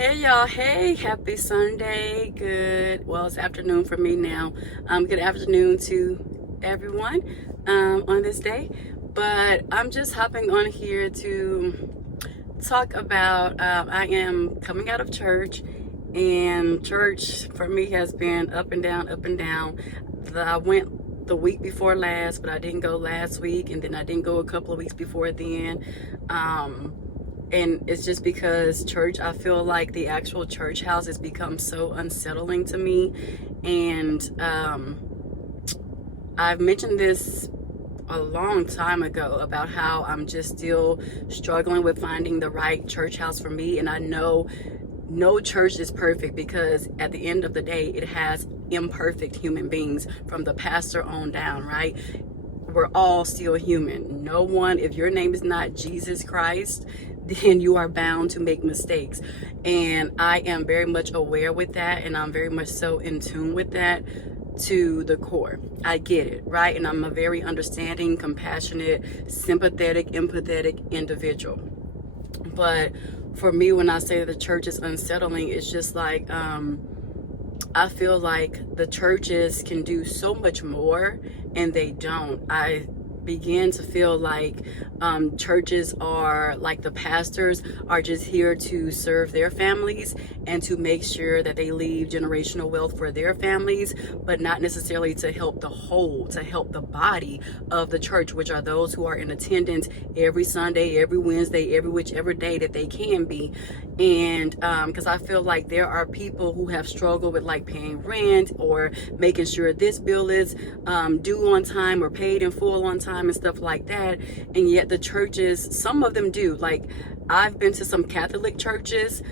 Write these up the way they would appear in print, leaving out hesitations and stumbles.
Hey y'all, hey, happy Sunday. Well, it's afternoon for me now. Good afternoon to everyone on this day. But I'm just hopping on here to talk about I am coming out of church, and church for me has been up and down, up and down. I went the week before last, but I didn't go last week, and then I didn't go a couple of weeks before then. And it's just because church, I feel like the actual church house has become so unsettling to me. And I've mentioned this a long time ago about how I'm just still struggling with finding the right church house for me. And I know no church is perfect, because at the end of the day, it has imperfect human beings from the pastor on down, right? We're all still human. No one, if your name is not Jesus Christ, then you are bound to make mistakes. And I am very much aware with that, and I'm very much so in tune with that to the core. I get it, right? And I'm a very understanding, compassionate, sympathetic, empathetic individual. But for me, when I say that the church is unsettling, it's just like I feel like the churches can do so much more, and they don't. I begin to feel like churches are like the pastors are just here to serve their families and to make sure that they leave generational wealth for their families, but not necessarily to help the whole, to help the body of the church, which are those who are in attendance every Sunday, every Wednesday, every whichever day that they can be. And because I feel like there are people who have struggled with like paying rent or making sure this bill is due on time or paid in full on time and stuff like that. And yet the churches, some of them do. Like, I've been to some Catholic churches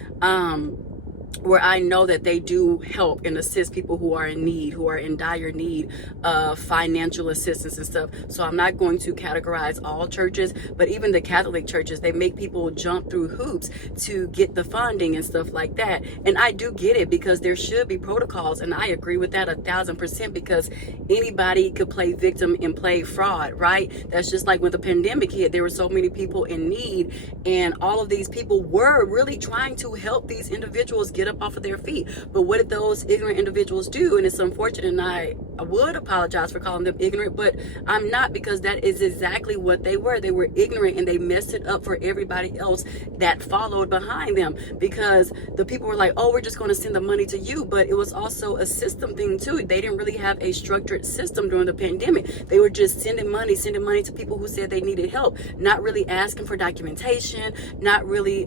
where I know that they do help and assist people who are in need, who are in dire need of financial assistance and stuff. So I'm not going to categorize all churches, but even the Catholic churches, they make people jump through hoops to get the funding and stuff like that. And I do get it, because there should be protocols, and I agree with that 1,000%, because anybody could play victim and play fraud, right? That's just like when the pandemic hit, there were so many people in need, and all of these people were really trying to help these individuals get up off of their feet. But what did those ignorant individuals do? And it's unfortunate, and I would apologize for calling them ignorant, but I'm not, because that is exactly what they were. They were ignorant, and they messed it up for everybody else that followed behind them, because the people were like, oh, we're just going to send the money to you. But it was also a system thing too. They didn't really have a structured system during the pandemic. They were just sending money to people who said they needed help, not really asking for documentation, not really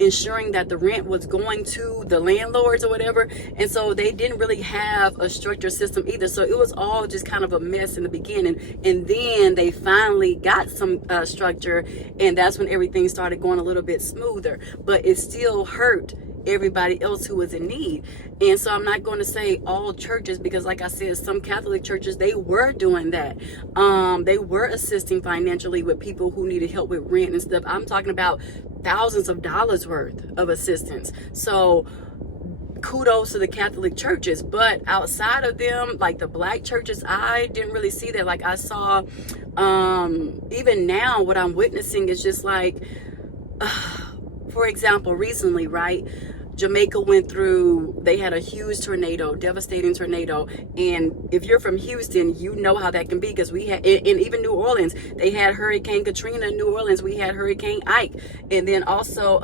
ensuring that the rent was going to the landlords or whatever. And so they didn't really have a structured system either. So it was all just kind of a mess in the beginning. And then they finally got some structure, and that's when everything started going a little bit smoother. But it still hurt everybody else who was in need. And so I'm not going to say all churches, because like I said, some Catholic churches, they were doing that. They were assisting financially with people who needed help with rent and stuff. I'm talking about thousands of dollars worth of assistance. So kudos to the Catholic churches. But outside of them, like the black churches, I didn't really see that. Like I saw, even now what I'm witnessing is just like, for example, recently, right? Jamaica went through, they had a huge tornado, devastating tornado. And if you're from Houston, you know how that can be, because we had, and even New Orleans, they had Hurricane Katrina in New Orleans. We had Hurricane Ike. And then also,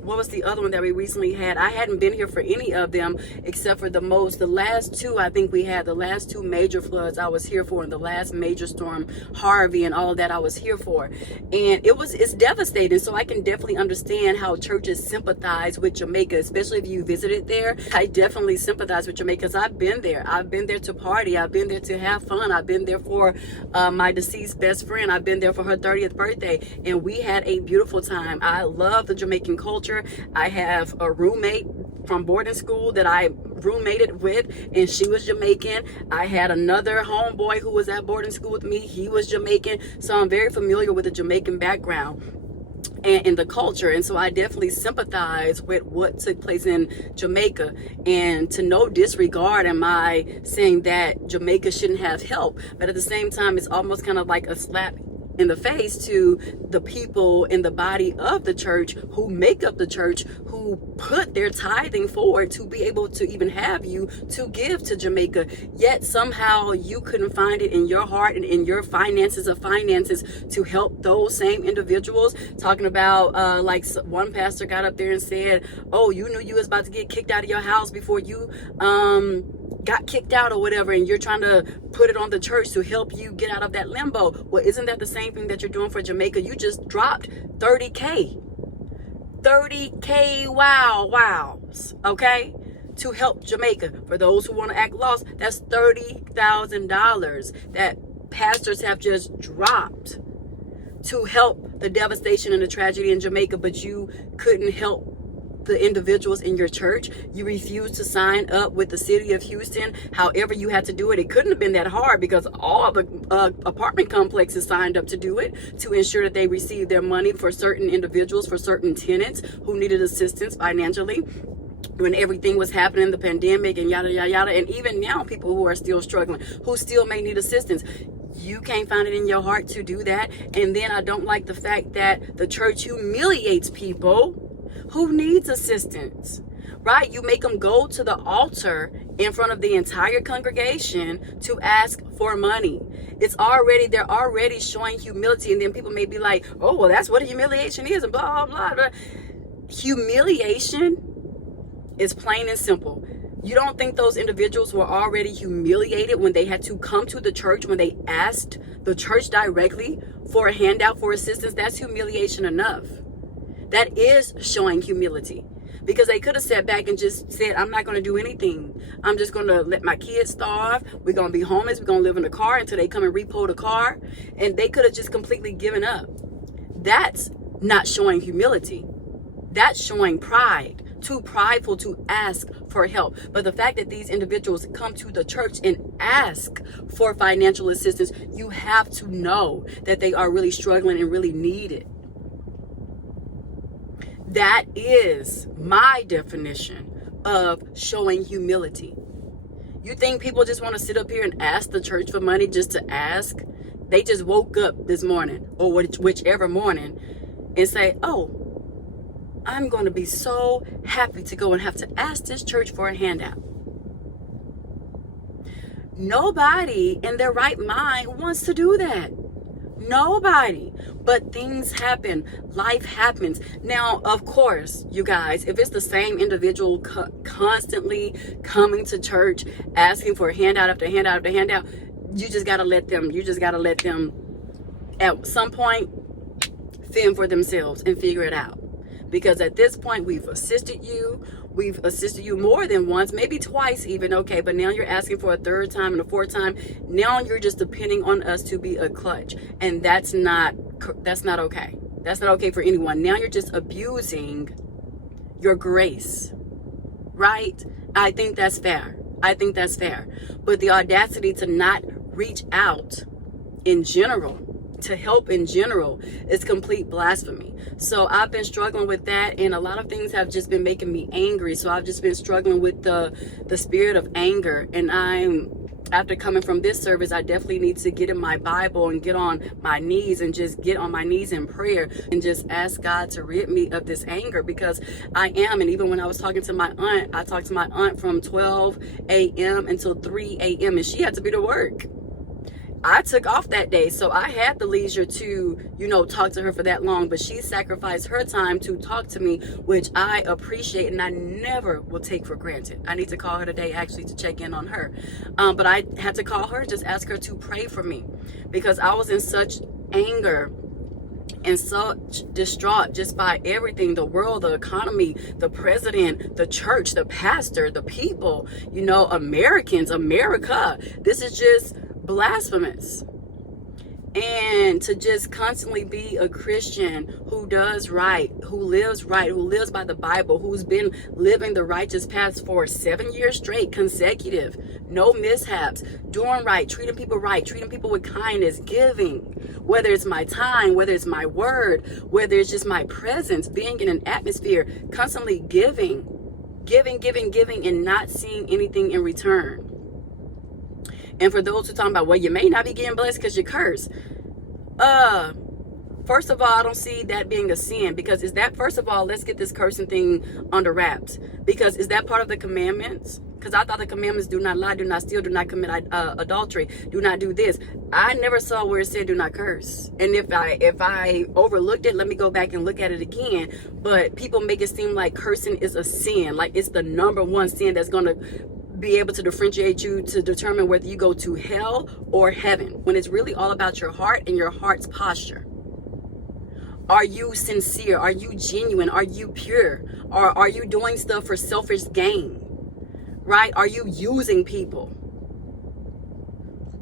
what was the other one that we recently had? I hadn't been here for any of them except for the last two, I think we had the last two major floods I was here for, and the last major storm, Harvey, and all of that I was here for. And it's devastating. So I can definitely understand how churches sympathize with Jamaica, especially if you visited there. I definitely sympathize with Jamaica, because I've been there. I've been there to party. I've been there to have fun. I've been there for my deceased best friend. I've been there for her 30th birthday, and we had a beautiful time. I love the Jamaican culture. I have a roommate from boarding school that I roommated with, and she was Jamaican. I had another homeboy who was at boarding school with me. He was Jamaican. So I'm very familiar with the Jamaican background and in the culture. And so I definitely sympathize with what took place in Jamaica. And to no disregard am I saying that Jamaica shouldn't have help, but at the same time, it's almost kind of like a slap in the face to the people in the body of the church who make up the church, who put their tithing forward to be able to even have you to give to Jamaica. Yet somehow you couldn't find it in your heart and in your finances to help those same individuals. Talking about like one pastor got up there and said, oh, you knew you was about to get kicked out of your house before you got kicked out or whatever, and you're trying to put it on the church to help you get out of that limbo. Well, isn't that the same thing that you're doing for Jamaica? You just dropped 30K. 30K wows, okay? To help Jamaica. For those who want to act lost, that's $30,000 that pastors have just dropped to help the devastation and the tragedy in Jamaica, but you couldn't help the individuals in your church. You refused to sign up with the city of Houston. However you had to do it, it couldn't have been that hard because all the apartment complexes signed up to do it, to ensure that they received their money for certain individuals, for certain tenants who needed assistance financially when everything was happening, the pandemic and yada yada yada. And even now, people who are still struggling, who still may need assistance. You can't find it in your heart to do that. And then I don't like the fact that the church humiliates people who needs assistance, right? You make them go to the altar in front of the entire congregation to ask for money. They're already showing humility, and then people may be like, oh, well, that's what humiliation is, and blah, blah, blah. Humiliation is plain and simple. You don't think those individuals were already humiliated when they had to come to the church, when they asked the church directly for a handout, for assistance? That's humiliation enough. That is showing humility, because they could have sat back and just said, I'm not going to do anything. I'm just going to let my kids starve. We're going to be homeless. We're going to live in a car until they come and repo the car. And they could have just completely given up. That's not showing humility. That's showing pride. Too prideful to ask for help. But the fact that these individuals come to the church and ask for financial assistance, you have to know that they are really struggling and really need it. That is my definition of showing humility. You think people just want to sit up here and ask the church for money just to ask? They just woke up this morning, or whichever morning, and say, oh, I'm going to be so happy to go and have to ask this church for a handout. Nobody in their right mind wants to do that. Nobody. But things happen. Life happens. Now, of course, you guys, if it's the same individual constantly coming to church, asking for a handout after handout after handout, you just got to let them at some point fend for themselves and figure it out. Because at this point, we've assisted you more than once, maybe twice even, okay, but now you're asking for a third time and a fourth time. Now you're just depending on us to be a clutch, and that's not okay. That's not okay for anyone. Now you're just abusing your grace, right? I think that's fair. But the audacity to not reach out in general, to help in general, is complete blasphemy. So I've been struggling with that, and a lot of things have just been making me angry. So I've just been struggling with the spirit of anger. And after coming from this service, I definitely need to get in my Bible and get on my knees and just get on my knees in prayer and just ask God to rid me of this anger, because I am. And even when I was talking to my aunt, I talked to my aunt from 12 a.m. until 3 a.m. and she had to be to work. I took off that day, so I had the leisure to, talk to her for that long, but she sacrificed her time to talk to me, which I appreciate and I never will take for granted. I need to call her today actually to check in on her. But I had to call her, just ask her to pray for me, because I was in such anger and such distraught just by everything, the world, the economy, the president, the church, the pastor, the people, Americans, America. This is just blasphemous. And to just constantly be a Christian who does right, who lives by the Bible, who's been living the righteous paths for 7 years straight, consecutive, no mishaps, doing right, treating people right, treating people with kindness, giving, whether it's my time, whether it's my word, whether it's just my presence, being in an atmosphere, constantly giving, and not seeing anything in return. And for those who are talking about, well, you may not be getting blessed because you curse. First of all, I don't see that being a sin, because is that, first of all, let's get this cursing thing under wraps, because is that part of the commandments? Because I thought the commandments: do not lie, do not steal, do not commit adultery, do not do this. I never saw where it said do not curse. And if I overlooked it, let me go back and look at it again. But people make it seem like cursing is a sin, like it's the number one sin that's going to be able to differentiate you to determine whether you go to hell or heaven, when it's really all about your heart and your heart's posture. Are you sincere? Are you genuine? Are you pure? Or are you doing stuff for selfish gain? Right? Are you using people?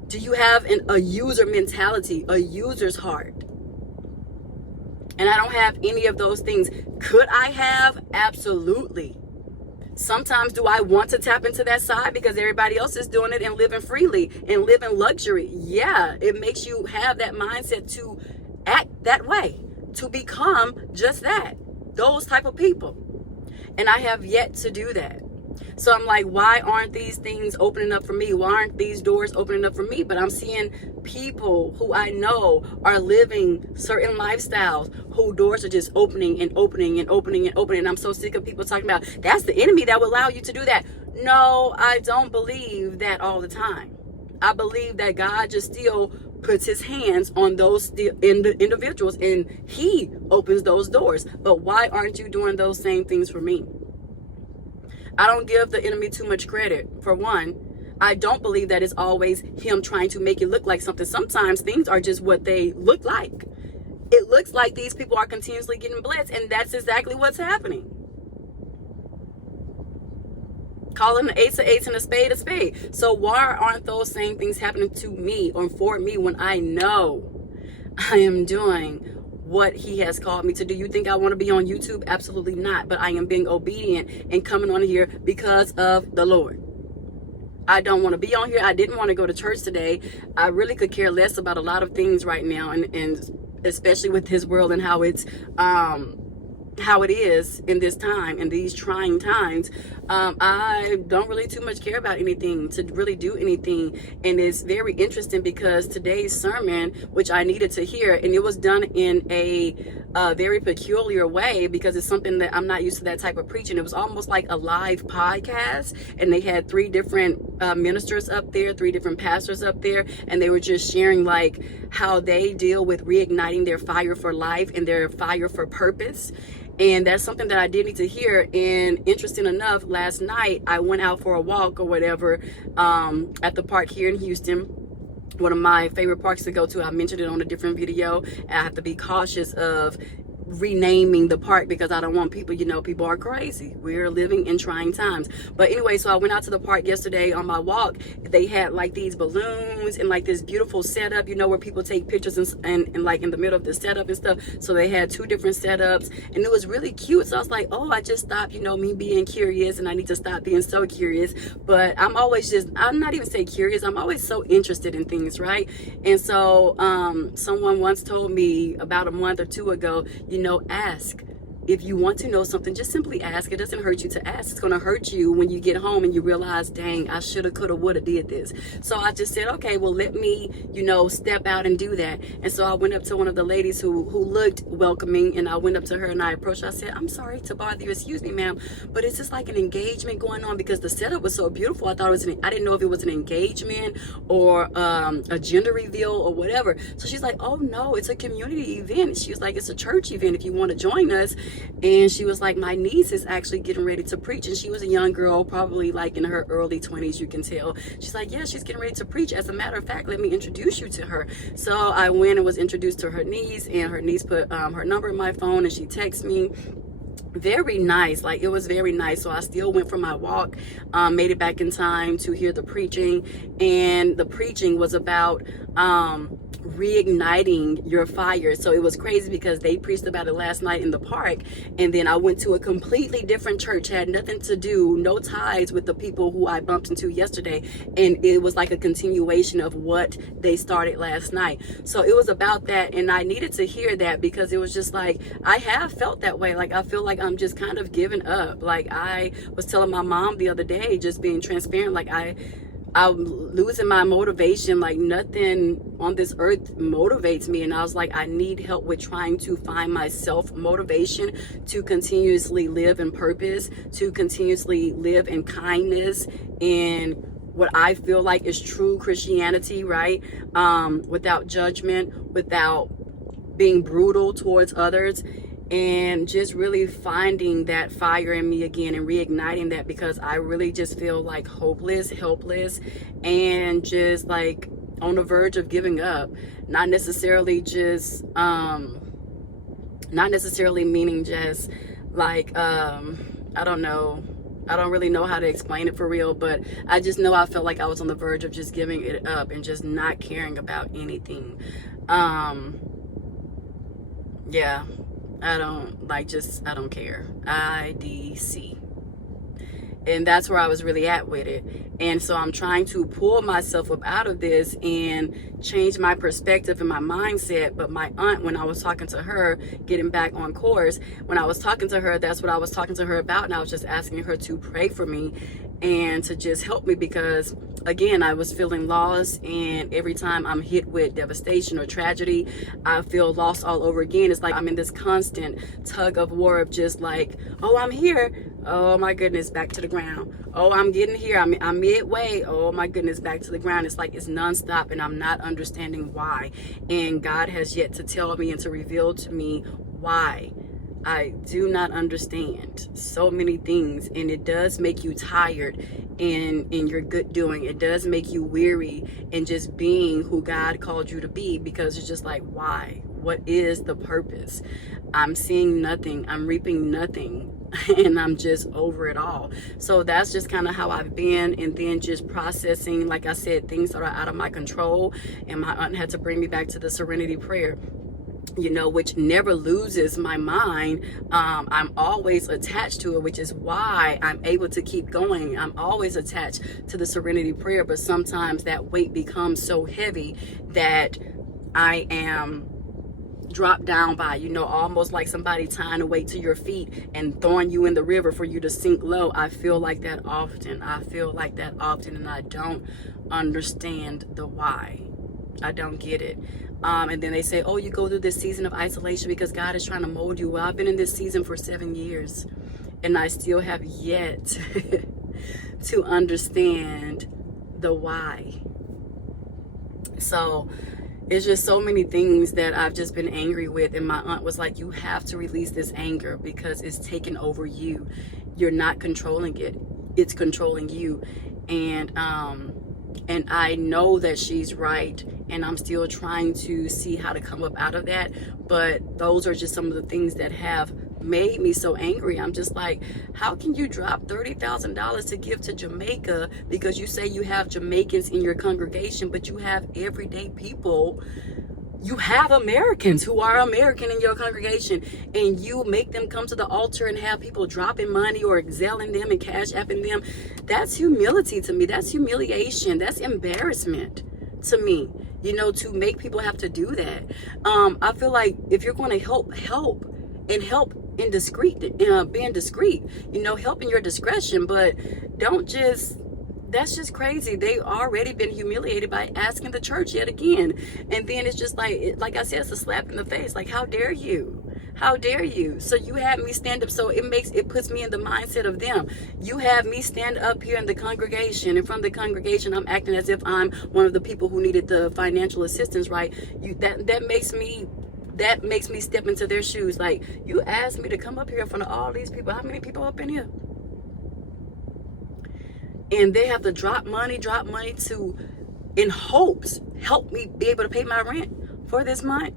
Do you have a user mentality, a user's heart? And I don't have any of those things. Could I have? Absolutely. Sometimes do I want to tap into that side because everybody else is doing it and living freely and living luxury? Yeah, it makes you have that mindset to act that way, to become just that, those type of people. And I have yet to do that. So I'm like, why aren't these things opening up for me? Why aren't these doors opening up for me? But I'm seeing people who I know are living certain lifestyles, who doors are just opening and opening and opening and opening. And I'm so sick of people talking about, that's the enemy that will allow you to do that. No, I don't believe that all the time. I believe that God just still puts his hands on those individuals and he opens those doors. But why aren't you doing those same things for me? I don't give the enemy too much credit. For one, I don't believe that it's always him trying to make it look like something. Sometimes things are just what they look like. It looks like these people are continuously getting blessed, and that's exactly what's happening. Calling the ace a ace and a spade a spade. So why aren't those same things happening to me or for me when I know I am doing what he has called me to do? You think I want to be on YouTube? Absolutely not. But I am being obedient and coming on here because of the Lord. I don't want to be on here. I didn't want to go to church today. I really could care less about a lot of things right now, and especially with his world and how it's how it is in this time, in these trying times. I don't really too much care about anything, to really do anything. And it's very interesting because today's sermon, which I needed to hear, and it was done in a very peculiar way because it's something that I'm not used to, that type of preaching. It was almost like a live podcast, and they had 3 different ministers up there, 3 different pastors up there, and they were just sharing like how they deal with reigniting their fire for life and their fire for purpose. And that's something that I did need to hear. And interesting enough, last night I went out for a walk or whatever at the park here in Houston. One of my favorite parks to go to. I mentioned it on a different video. I have to be cautious of renaming the park because I don't want people, people are crazy. We're living in trying times. But anyway, so I went out to the park yesterday on my walk. They had like these balloons and like this beautiful setup, where people take pictures and like in the middle of the setup and stuff. So they had 2 different setups and it was really cute. So I was like, oh, I just stopped, me being curious, and I need to stop being so curious. But I'm not even say curious. I'm always so interested in things, right? And so someone once told me about a month or 2 ago, ask. If you want to know something, just simply ask. It doesn't hurt you to ask. It's going to hurt you when you get home and you realize, dang, I shoulda, coulda, woulda did this. So I just said, okay, well, let me, step out and do that. And so I went up to one of the ladies who looked welcoming, and I went up to her and I approached her. I said, I'm sorry to bother you. Excuse me, ma'am, but it's just like an engagement going on because the setup was so beautiful. I didn't know if it was an engagement or a gender reveal or whatever. So she's like, oh no, it's a community event. She was like, it's a church event if you want to join us. And she was like, my niece is actually getting ready to preach. And she was a young girl, probably like in her early 20s, you can tell. She's like, yeah, she's getting ready to preach. As a matter of fact, let me introduce you to her. So I went and was introduced to her niece, and her niece put her number in my phone and she texted me. Very nice. Like, it was very nice. So I still went for my walk, made it back in time to hear the preaching. And the preaching was about reigniting your fire. So it was crazy because they preached about it last night in the park, and then I went to a completely different church, had nothing to do, no ties with the people who I bumped into yesterday, and it was like a continuation of what they started last night. So it was about that, and I needed to hear that because it was just like, I have felt that way. Like, I feel like I'm just kind of giving up. Like, I was telling my mom the other day, just being transparent, like I'm losing my motivation. Like nothing on this earth motivates me. And I was like, I need help with trying to find my self motivation to continuously live in purpose, to continuously live in kindness, and what I feel like is true Christianity, right? Without judgment, without being brutal towards others, and just really finding that fire in me again and reigniting that, because I really just feel like hopeless, helpless, and just like on the verge of giving up. Not necessarily meaning just like I don't know, I don't really know how to explain it for real, but I just know I felt like I was on the verge of just giving it up and just not caring about anything. Yeah, I don't care. IDC. And that's where I was really at with it. And so I'm trying to pull myself up out of this and change my perspective and my mindset. But my aunt, when I was talking to her, getting back on course, when I was talking to her, that's what I was talking to her about. And I was just asking her to pray for me and to just help me, because again, I was feeling lost, and every time I'm hit with devastation or tragedy, I feel lost all over again. It's like I'm in this constant tug of war of just like, oh, I'm here, oh my goodness, back to the ground. Oh, I'm getting here, I'm midway, oh my goodness, back to the ground. It's like it's nonstop, and I'm not understanding why. And God has yet to tell me and to reveal to me why. I do not understand so many things, and it does make you tired in your good doing. It does make you weary in just being who God called you to be, because it's just like, why? What is the purpose? I'm seeing nothing. I'm reaping nothing. And I'm just over it all. So that's just kind of how I've been. And then just processing, like I said, things that are out of my control. And my aunt had to bring me back to the Serenity Prayer, you know, which never loses my mind. I'm always attached to it, which is why I'm able to keep going. I'm always attached to the Serenity Prayer, but sometimes that weight becomes so heavy that I am dropped down by, you know, almost like somebody tying a weight to your feet and throwing you in the river for you to sink low. I feel like that often. And I don't understand the why. I don't get it. And then they say, oh, you go through this season of isolation because God is trying to mold you. Well, I've been in this season for 7 years, and I still have yet to understand the why. So it's just so many things that I've just been angry with. And my aunt was like, you have to release this anger because it's taken over you. You're not controlling it. It's controlling you. And I know that she's right, and I'm still trying to see how to come up out of that. But those are just some of the things that have made me so angry. I'm just like, how can you drop $30,000 to give to Jamaica because you say you have Jamaicans in your congregation, but you have everyday people? You have Americans who are American in your congregation, and you make them come to the altar and have people dropping money or exhaling them and cash apping them. That's humility to me. That's humiliation. That's embarrassment to me, you know, to make people have to do that. I feel like if you're going to help in being discreet, you know, help in your discretion, but don't just, that's just crazy. They already been humiliated by asking the church yet again. And then it's just like I said, it's a slap in the face. Like, how dare you? How dare you? So you have me stand up. So it puts me in the mindset of them. You have me stand up here in the congregation. In front of the congregation, I'm acting as if I'm one of the people who needed the financial assistance, right? That makes me step into their shoes. Like, you asked me to come up here in front of all these people. How many people up in here? And they have to drop money to, in hopes, help me be able to pay my rent for this month.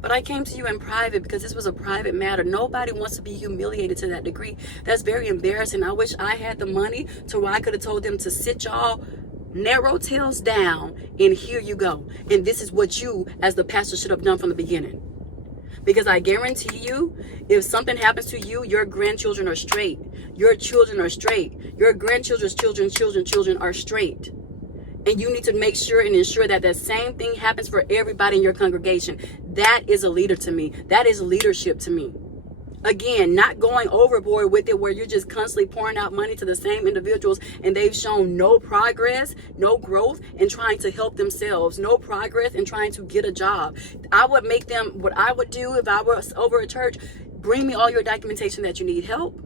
But I came to you in private because this was a private matter. Nobody wants to be humiliated to that degree. That's very embarrassing. I wish I had the money to where I could have told them to sit y'all narrow tails down, and here you go. And this is what you, as the pastor, should have done from the beginning. Because I guarantee you, if something happens to you, your grandchildren are straight. Your children are straight. Your grandchildren's children are straight. And you need to make sure and ensure that the same thing happens for everybody in your congregation. That is a leader to me. That is leadership to me. Again, not going overboard with it where you're just constantly pouring out money to the same individuals and they've shown no progress, no growth in trying to help themselves, no progress in trying to get a job. I would make them, what I would do if I was over a church, bring me all your documentation that you need help.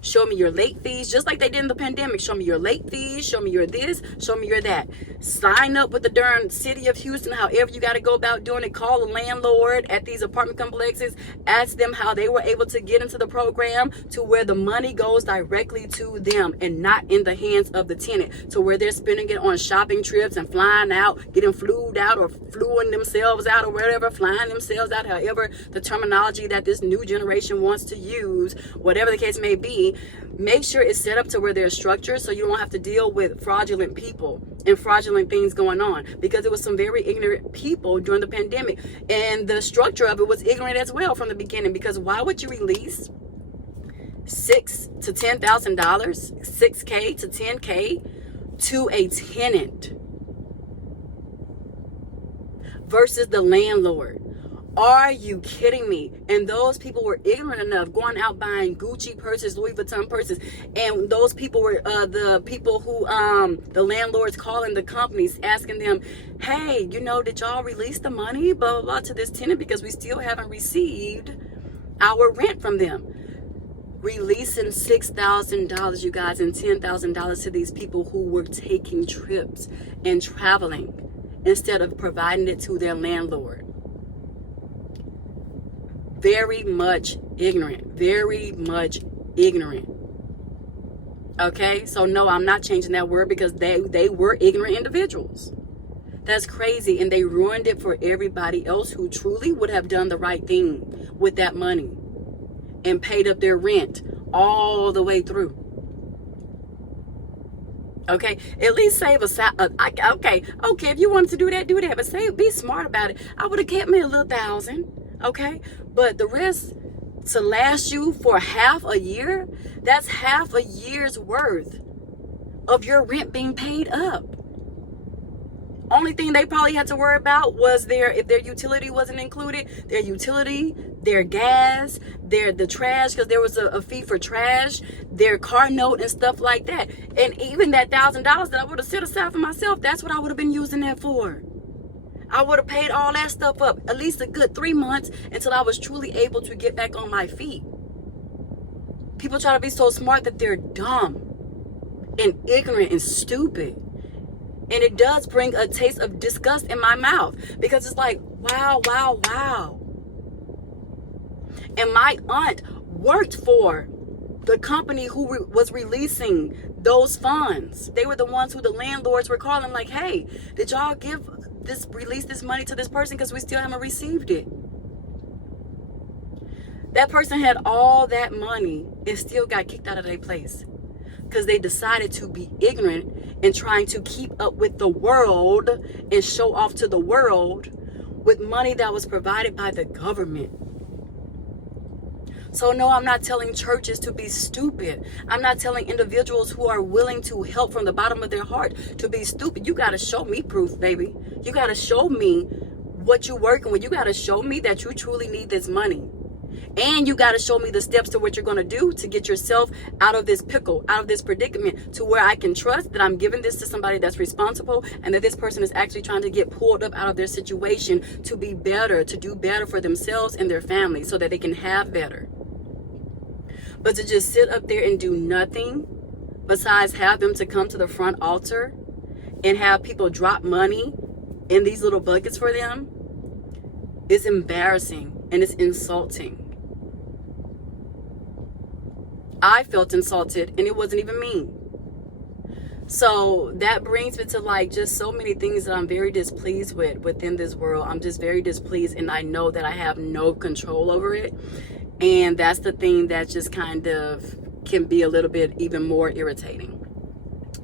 Show me your late fees, just like they did in the pandemic. Show me your late fees, show me your this, show me your that. Sign up with the darn city of Houston, however you got to go about doing it. Call the landlord at these apartment complexes. Ask them how they were able to get into the program to where the money goes directly to them and not in the hands of the tenant, to where they're spending it on shopping trips and flying out, getting flued out or fluing themselves out or whatever, flying themselves out, however the terminology that this new generation wants to use, whatever the case may be. Make sure it's set up to where there's structure so you don't have to deal with fraudulent people and fraudulent things going on, because it was some very ignorant people during the pandemic, and the structure of it was ignorant as well from the beginning. Because why would you release $6,000 to $10,000, $6K to $10K to a tenant versus the landlord? Are you kidding me? And those people were ignorant enough, going out buying Gucci purses, Louis Vuitton purses, and those people were the people who the landlords calling the companies, asking them, hey, you know, did y'all release the money, blah blah blah, to this tenant, because we still haven't received our rent from them. Releasing $6,000, you guys, and $10,000 to these people who were taking trips and traveling instead of providing it to their landlord. Very much ignorant, very much ignorant. Okay, so no, I'm not changing that word, because they were ignorant individuals. That's crazy, and they ruined it for everybody else who truly would have done the right thing with that money and paid up their rent all the way through. Okay, at least save okay, if you wanted to do that, but be smart about it. I would have kept me a little $1,000. Okay, but the rest to last you for half a year, that's half a year's worth of your rent being paid up. Only thing they probably had to worry about was if their utility wasn't included, their utility, their gas, the trash, because there was a fee for trash, their car note and stuff like that. And even that $1,000 that I would have set aside for myself, that's what I would have been using that for. I would have paid all that stuff up at least a good 3 months until I was truly able to get back on my feet. People try to be so smart that they're dumb and ignorant and stupid. And it does bring a taste of disgust in my mouth, because it's like, wow, wow, wow. And my aunt worked for the company who was releasing those funds. They were the ones who the landlords were calling like, hey, did y'all release this money to this person, because we still haven't received it. That person had all that money and still got kicked out of their place because they decided to be ignorant and trying to keep up with the world and show off to the world with money that was provided by the government. So no, I'm not telling churches to be stupid. I'm not telling individuals who are willing to help from the bottom of their heart to be stupid. You got to show me proof, baby. You got to show me what you're working with. You got to show me that you truly need this money. And you got to show me the steps to what you're going to do to get yourself out of this pickle, out of this predicament, to where I can trust that I'm giving this to somebody that's responsible, and that this person is actually trying to get pulled up out of their situation to be better, to do better for themselves and their family so that they can have better. But to just sit up there and do nothing besides have them to come to the front altar and have people drop money in these little buckets for them, it's embarrassing and it's insulting. I felt insulted, and it wasn't even me. So that brings me to like just so many things that I'm very displeased with within this world. I'm just very displeased, and I know that I have no control over it. And that's the thing that just kind of can be a little bit even more irritating,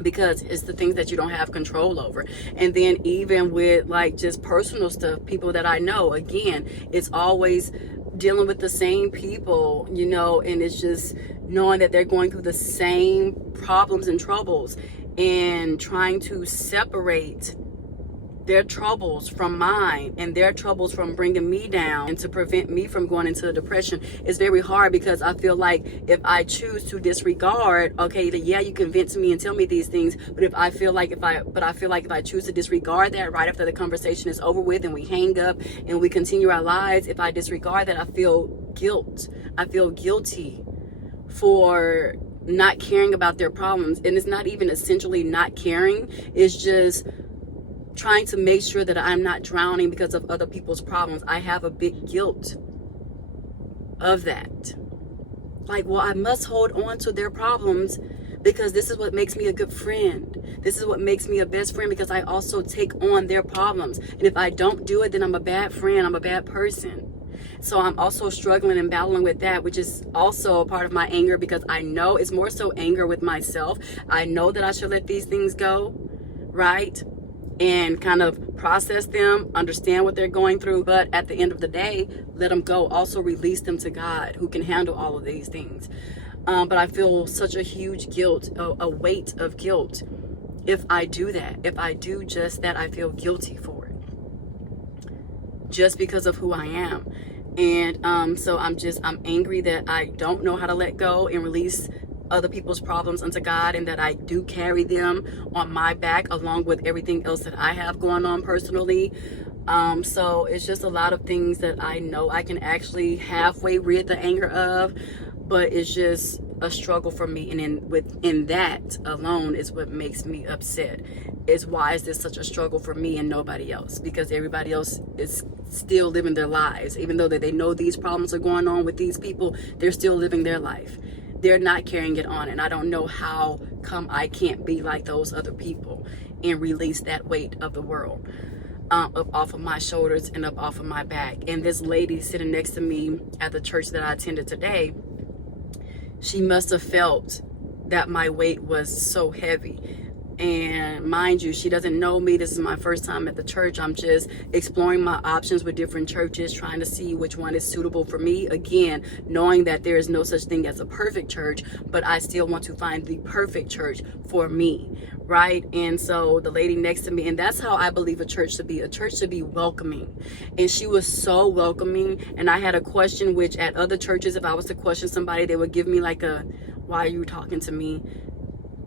because it's the things that you don't have control over. And then even with like just personal stuff, people that I know, again, it's always dealing with the same people, you know, and it's just knowing that they're going through the same problems and troubles and trying to separate their troubles from mine and their troubles from bringing me down and to prevent me from going into a depression is very hard, because I feel like if I choose to disregard, okay, yeah, you convince me and tell me these things, but I feel like if I choose to disregard that right after the conversation is over with and we hang up and we continue our lives, if I disregard that, I feel guilt. I feel guilty for not caring about their problems. And it's not even essentially not caring, it's just trying to make sure that I'm not drowning because of other people's problems. I have a big guilt of that. Like, well, I must hold on to their problems because this is what makes me a good friend. This is what makes me a best friend, because I also take on their problems. And if I don't do it, then I'm a bad friend, I'm a bad person. So I'm also struggling and battling with that, which is also a part of my anger, because I know it's more so anger with myself. I know that I should let these things go, right? And kind of process them, understand what they're going through. But at the end of the day, let them go. Also release them to God, who can handle all of these things. But I feel such a huge guilt, a weight of guilt. If I do that, if I do just that, I feel guilty for it. Just because of who I am. And so I'm angry that I don't know how to let go and release other people's problems unto God, and that I do carry them on my back along with everything else that I have going on personally. So it's just a lot of things that I know I can actually halfway rid the anger of, but it's just a struggle for me. And in that alone is what makes me upset. Is why is this such a struggle for me and nobody else? Because everybody else is still living their lives. Even though that they know these problems are going on with these people, they're still living their life. They're not carrying it on. And I don't know how come I can't be like those other people and release that weight of the world up off of my shoulders and up off of my back. And this lady sitting next to me at the church that I attended today, she must have felt that my weight was so heavy. And mind you, she doesn't know me. This is my first time at the church. I'm just exploring my options with different churches, trying to see which one is suitable for me. Again, knowing that there is no such thing as a perfect church, but I still want to find the perfect church for me, right? And so the lady next to me, and that's how I believe a church should be. A church should be welcoming. And she was so welcoming. And I had a question, which at other churches, if I was to question somebody, they would give me like a, why are you talking to me?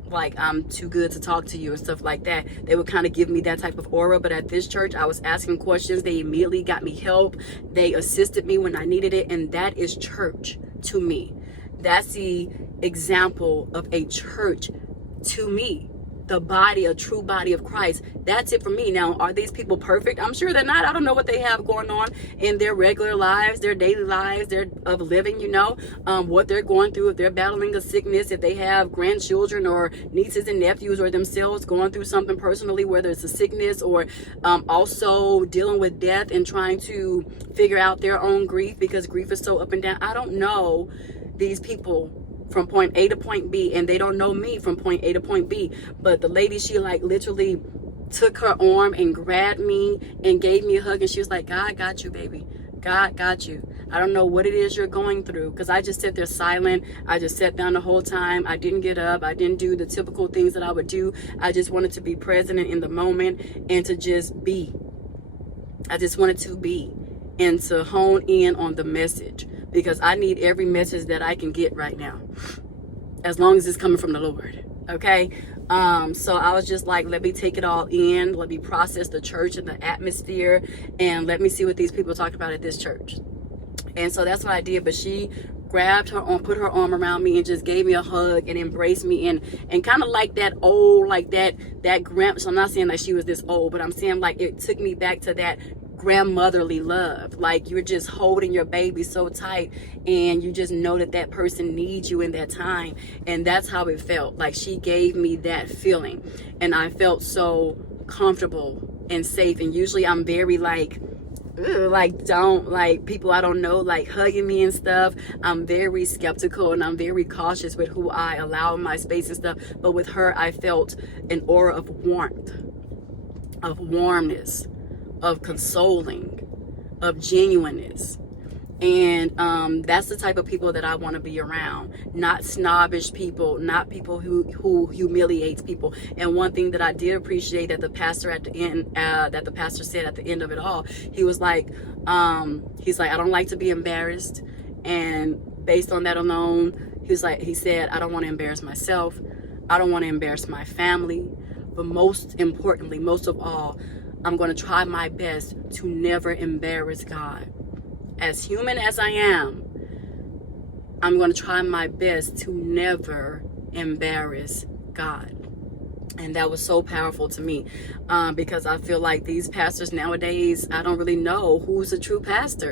Like I'm too good to talk to you and stuff like that. They would kind of give me that type of aura. But at this church, I was asking questions. They immediately got me help. They assisted me when I needed it. And that is church to me. That's the example of a church to me. The body, a true body of Christ. That's it for me. Now, are these people perfect? I'm sure they're not. I don't know what they have going on in their regular lives, their daily lives, their of living, what they're going through, if they're battling a sickness, if they have grandchildren or nieces and nephews or themselves going through something personally, whether it's a sickness or also dealing with death and trying to figure out their own grief, because grief is so up and down. I don't know these people from point A to point B, and they don't know me from point A to point B. But the lady, she like literally took her arm and grabbed me and gave me a hug, and she was like, God got you, baby. God got you. I don't know what it is you're going through, because I just sat there silent. I just sat down the whole time. I didn't get up. I didn't do the typical things that I would do. I just wanted to be present in the moment and to just be. I just wanted to be and to hone in on the message, because I need every message that I can get right now, as long as it's coming from the Lord. Okay. So I was just like, let me take it all in. Let me process the church and the atmosphere, and let me see what these people talked about at this church. And so that's what I did. But she grabbed her arm, put her arm around me, and just gave me a hug and embraced me, and kind of like that old, like that so I'm not saying that she was this old, but I'm saying like it took me back to that grandmotherly love. Like you're just holding your baby so tight, and you just know that that person needs you in that time. And that's how it felt. Like she gave me that feeling, and I felt so comfortable and safe. And usually I'm very like don't like people I don't know like hugging me and stuff. I'm very skeptical, and I'm very cautious with who I allow in my space and stuff. But with her, I felt an aura of warmth, of warmness, of consoling, of genuineness. And that's the type of people that I want to be around. Not snobbish people, not people who humiliates people. And one thing that I did appreciate that the pastor at the end, that the pastor said at the end of it all, he was like, I don't like to be embarrassed. And based on that alone, he said, I don't want to embarrass myself. I don't want to embarrass my family. But most importantly, most of all, I'm going to try my best to never embarrass God. As human as I am, I'm going to try my best to never embarrass God. And that was so powerful to me, because I feel like these pastors nowadays, I don't really know who's a true pastor.